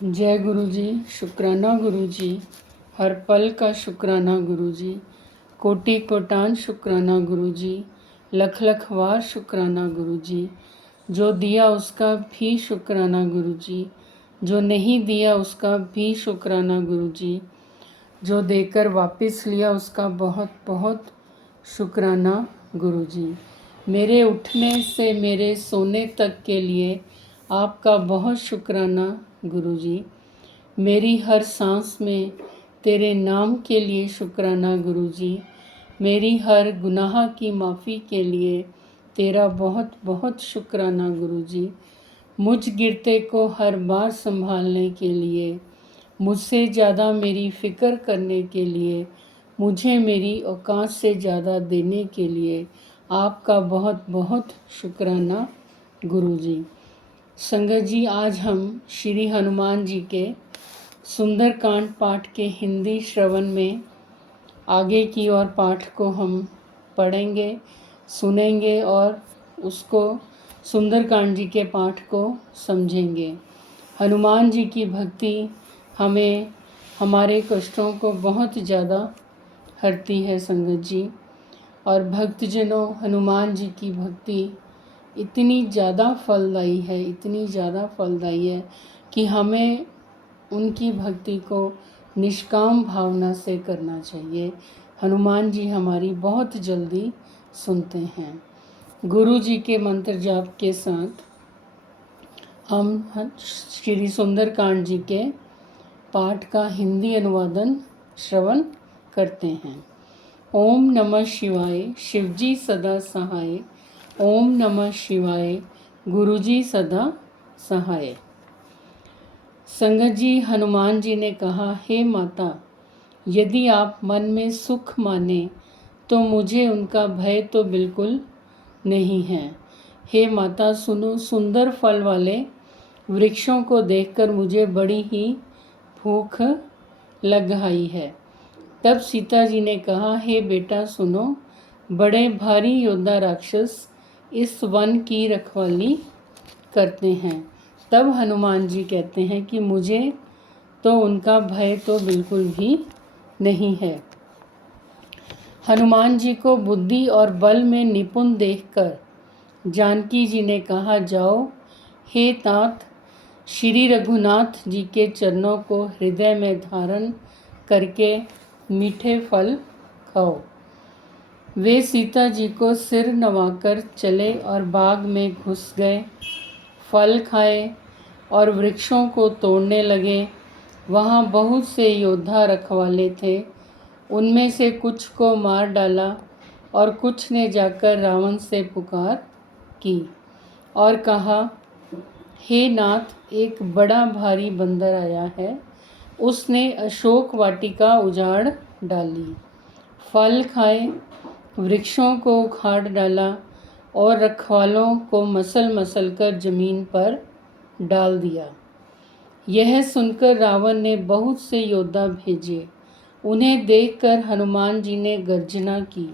जय गुरु जी। शुक्राना गुरु जी। हर पल का शुक्राना गुरु जी। कोटि कोटान शुक्राना गुरु जी। लख लख वार शुक्राना गुरु जी। जो दिया उसका भी शुक्राना गुरु जी। जो नहीं दिया उसका भी शुक्राना गुरु जी। जो देकर वापस लिया उसका बहुत बहुत शुक्राना गुरु जी। मेरे उठने से मेरे सोने तक के लिए आपका बहुत शुक्राना गुरु जी। मेरी हर सांस में तेरे नाम के लिए शुक्राना गुरु जी। मेरी हर गुनाह की माफ़ी के लिए तेरा बहुत बहुत शुक्राना गुरु जी। मुझ गिरते को हर बार संभालने के लिए, मुझसे ज़्यादा मेरी फ़िक्र करने के लिए, मुझे मेरी औकात से ज़्यादा देने के लिए आपका बहुत बहुत शुक्राना गुरु जी। संगत जी, आज हम श्री हनुमान जी के सुंदरकांड पाठ के हिंदी श्रवण में आगे की और पाठ को हम पढ़ेंगे, सुनेंगे और उसको सुंदरकांड जी के पाठ को समझेंगे। हनुमान जी की भक्ति हमें हमारे कष्टों को बहुत ज़्यादा हरती है संगत जी। और भक्तजनों, हनुमान जी की भक्ति इतनी ज़्यादा फलदायी है, इतनी ज़्यादा फलदायी है कि हमें उनकी भक्ति को निष्काम भावना से करना चाहिए। हनुमान जी हमारी बहुत जल्दी सुनते हैं। गुरु जी के मंत्र जाप के साथ हम श्री सुंदरकांड जी के पाठ का हिंदी अनुवादन श्रवण करते हैं। ओम नमः शिवाय, शिवजी सदा सहाय। ओम नमः शिवाय, गुरुजी सदा सहाय। संगत जी, हनुमान जी ने कहा, हे माता, यदि आप मन में सुख माने तो मुझे उनका भय तो बिल्कुल नहीं है। हे माता सुनो, सुंदर फल वाले वृक्षों को देखकर मुझे बड़ी ही भूख लग आई है। तब सीता जी ने कहा, हे बेटा सुनो, बड़े भारी योद्धा राक्षस इस वन की रखवाली करते हैं। तब हनुमान जी कहते हैं कि मुझे तो उनका भय तो बिल्कुल भी नहीं है। हनुमान जी को बुद्धि और बल में निपुण देखकर जानकी जी ने कहा, जाओ हे तात, श्री रघुनाथ जी के चरणों को हृदय में धारण करके मीठे फल खाओ। वे सीता जी को सिर नवाकर चले और बाग में घुस गए, फल खाए और वृक्षों को तोड़ने लगे। वहाँ बहुत से योद्धा रखवाले थे। उनमें से कुछ को मार डाला और कुछ ने जाकर रावण से पुकार की और कहा, हे नाथ, एक बड़ा भारी बंदर आया है। उसने अशोक वाटिका उजाड़ डाली, फल खाए, वृक्षों को उखाड़ डाला और रखवालों को मसल मसल कर जमीन पर डाल दिया। यह सुनकर रावण ने बहुत से योद्धा भेजे। उन्हें देखकर हनुमान जी ने गर्जना की।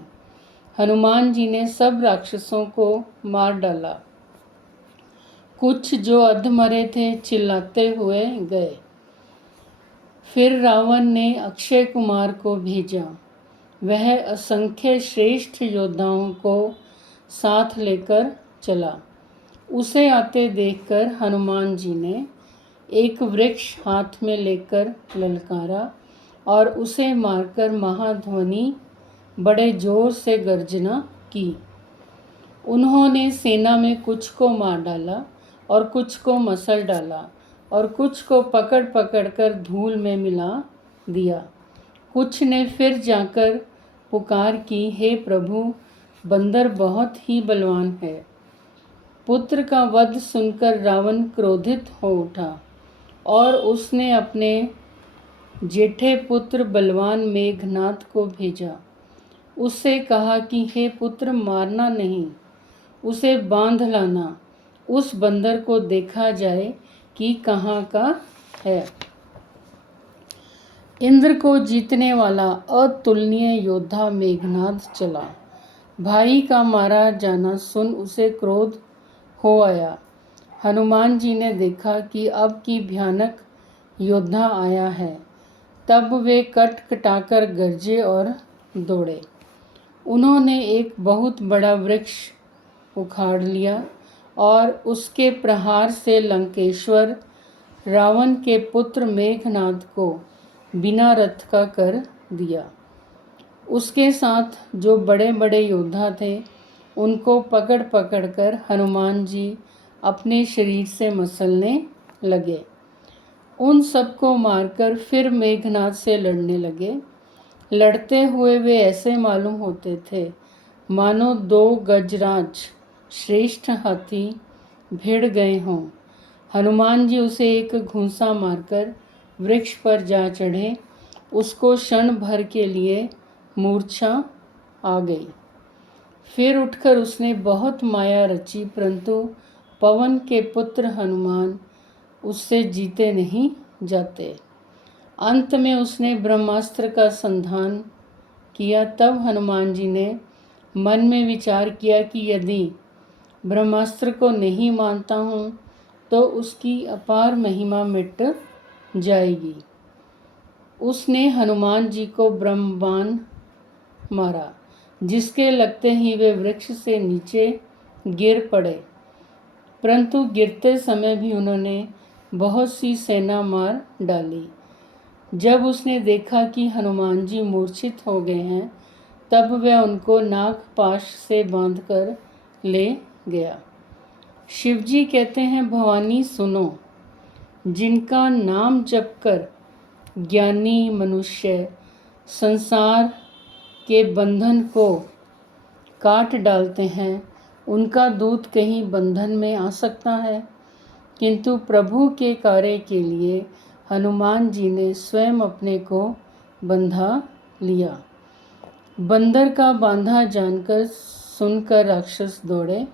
हनुमान जी ने सब राक्षसों को मार डाला। कुछ जो अधमरे थे चिल्लाते हुए गए। फिर रावण ने अक्षय कुमार को भेजा। वह असंख्य श्रेष्ठ योद्धाओं को साथ लेकर चला। उसे आते देखकर हनुमान जी ने एक वृक्ष हाथ में लेकर ललकारा और उसे मारकर महाध्वनि बड़े जोर से गर्जना की। उन्होंने सेना में कुछ को मार डाला और कुछ को मसल डाला और कुछ को पकड़ पकड़ कर धूल में मिला दिया। कुछ ने फिर जाकर पुकार की, हे प्रभु, बंदर बहुत ही बलवान है। पुत्र का वध सुनकर रावण क्रोधित हो उठा और उसने अपने जेठे पुत्र बलवान मेघनाद को भेजा। उससे कहा कि हे पुत्र, मारना नहीं, उसे बांध लाना। उस बंदर को देखा जाए कि कहाँ का है। इंद्र को जीतने वाला अतुलनीय योद्धा मेघनाद चला। भाई का मारा जाना सुन उसे क्रोध हो आया। हनुमान जी ने देखा कि अब की भयानक योद्धा आया है। तब वे कट कटाकर गरजे और दौड़े। उन्होंने एक बहुत बड़ा वृक्ष उखाड़ लिया और उसके प्रहार से लंकेश्वर रावण के पुत्र मेघनाद को बिना रथ का कर दिया। उसके साथ जो बड़े बड़े योद्धा थे उनको पकड़ पकड़ कर हनुमान जी अपने शरीर से मसलने लगे। उन सबको मारकर फिर मेघनाद से लड़ने लगे। लड़ते हुए वे ऐसे मालूम होते थे मानो 2 गजराज श्रेष्ठ हाथी भिड़ गए हों। हनुमान जी उसे एक घूंसा मारकर वृक्ष पर जा चढ़े। उसको क्षण भर के लिए मूर्छा आ गई। फिर उठकर उसने बहुत माया रची, परंतु पवन के पुत्र हनुमान उससे जीते नहीं जाते। अंत में उसने ब्रह्मास्त्र का संधान किया। तब हनुमान जी ने मन में विचार किया कि यदि ब्रह्मास्त्र को नहीं मानता हूँ तो उसकी अपार महिमा मिट जाएगी। उसने हनुमान जी को ब्रह्मबाण मारा, जिसके लगते ही वे वृक्ष से नीचे गिर पड़े, परंतु गिरते समय भी उन्होंने बहुत सी सेना मार डाली। जब उसने देखा कि हनुमान जी मूर्छित हो गए हैं, तब वह उनको नागपाश से बांधकर ले गया। शिवजी कहते हैं, भवानी सुनो, जिनका नाम जपकर ज्ञानी मनुष्य संसार के बंधन को काट डालते हैं, उनका दूत कहीं बंधन में आ सकता है? किंतु प्रभु के कार्य के लिए हनुमान जी ने स्वयं अपने को बंधा लिया। बंदर का बांधा जानकर सुनकर राक्षस दौड़े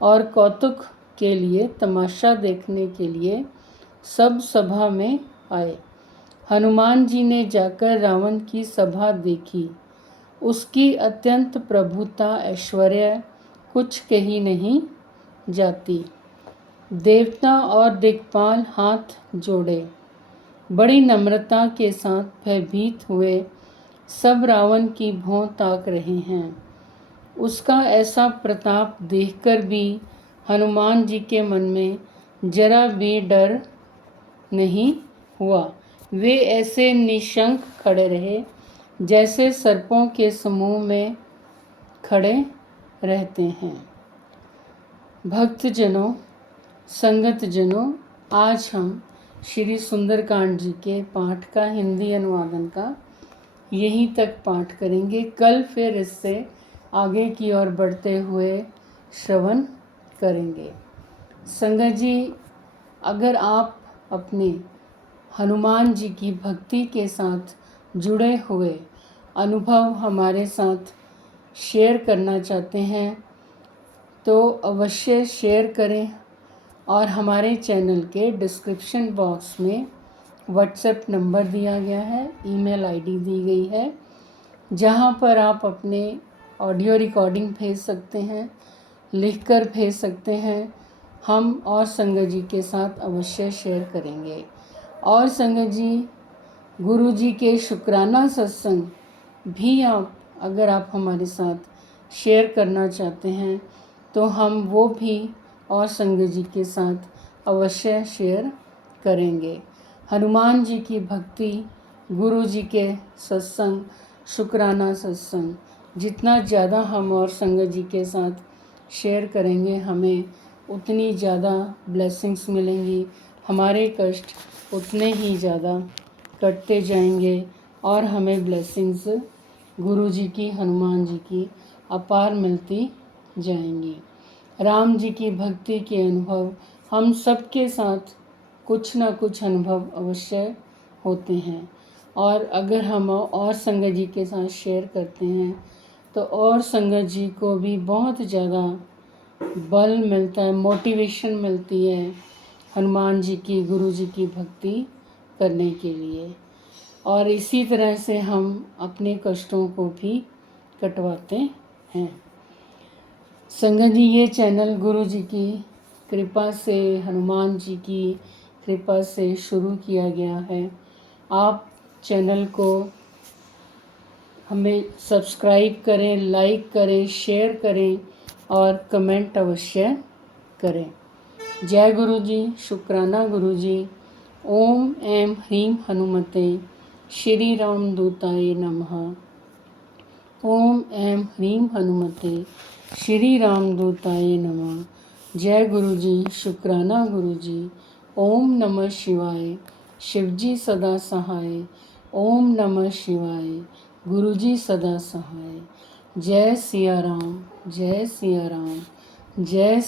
और कौतुक के लिए, तमाशा देखने के लिए सब सभा में आए। हनुमान जी ने जाकर रावण की सभा देखी। उसकी अत्यंत प्रभुता ऐश्वर्य कुछ कही नहीं जाती। देवता और दिक्पाल हाथ जोड़े बड़ी नम्रता के साथ भयभीत हुए सब रावण की भौं ताक रहे हैं। उसका ऐसा प्रताप देखकर भी हनुमान जी के मन में जरा भी डर नहीं हुआ। वे ऐसे निशंक खड़े रहे जैसे सर्पों के समूह में खड़े रहते हैं। भक्तजनों, संगतजनों, आज हम श्री सुंदरकांड जी के पाठ का हिंदी अनुवादन का यहीं तक पाठ करेंगे। कल फिर इससे आगे की ओर बढ़ते हुए श्रवण करेंगे। संगत जी, अगर आप अपने हनुमान जी की भक्ति के साथ जुड़े हुए अनुभव हमारे साथ शेयर करना चाहते हैं तो अवश्य शेयर करें और हमारे चैनल के डिस्क्रिप्शन बॉक्स में व्हाट्सएप नंबर दिया गया है, ईमेल आईडी दी गई है, जहां पर आप अपने ऑडियो रिकॉर्डिंग भेज सकते हैं, लिखकर भेज सकते हैं। हम और संगत जी के साथ अवश्य शेयर करेंगे। और संगत जी, गुरु जी के शुक्राना सत्संग भी अगर आप हमारे साथ शेयर करना चाहते हैं तो हम वो भी और संगत जी के साथ अवश्य शेयर करेंगे। हनुमान जी की भक्ति, गुरु जी के सत्संग, शुक्राना सत्संग जितना ज़्यादा हम और संगत जी के साथ शेयर करेंगे, हमें उतनी ज़्यादा ब्लेसिंग्स मिलेंगी। हमारे कष्ट उतने ही ज़्यादा कटते जाएंगे और हमें ब्लेसिंग्स गुरु जी की, हनुमान जी की अपार मिलती जाएंगी। राम जी की भक्ति के अनुभव हम सबके साथ कुछ ना कुछ अनुभव अवश्य होते हैं, और अगर हम और संगत जी के साथ शेयर करते हैं तो और संगत जी को भी बहुत ज़्यादा बल मिलता है, मोटिवेशन मिलती है हनुमान जी की, गुरु जी की भक्ति करने के लिए। और इसी तरह से हम अपने कष्टों को भी कटवाते हैं। संगत जी, ये चैनल गुरु जी की कृपा से, हनुमान जी की कृपा से शुरू किया गया है। आप चैनल को हमें सब्सक्राइब करें, लाइक करें, शेयर करें और कमेंट अवश्य करें। जय गुरु जी, शुक्राना गुरु जी। ओम ऐं ह्रीं हनुमते श्री राम दूताय नमः। ओम ऐं ह्रीं हनुमते श्री राम दूताय नमः। जय गुरु जी, शुक्राना गुरु जी। ओम नमः शिवाय। शिवजी सदा सहाय। ओम नमः शिवाय। गुरु जी सदा सहाय। जय सिया राम, जय सिया राम, जय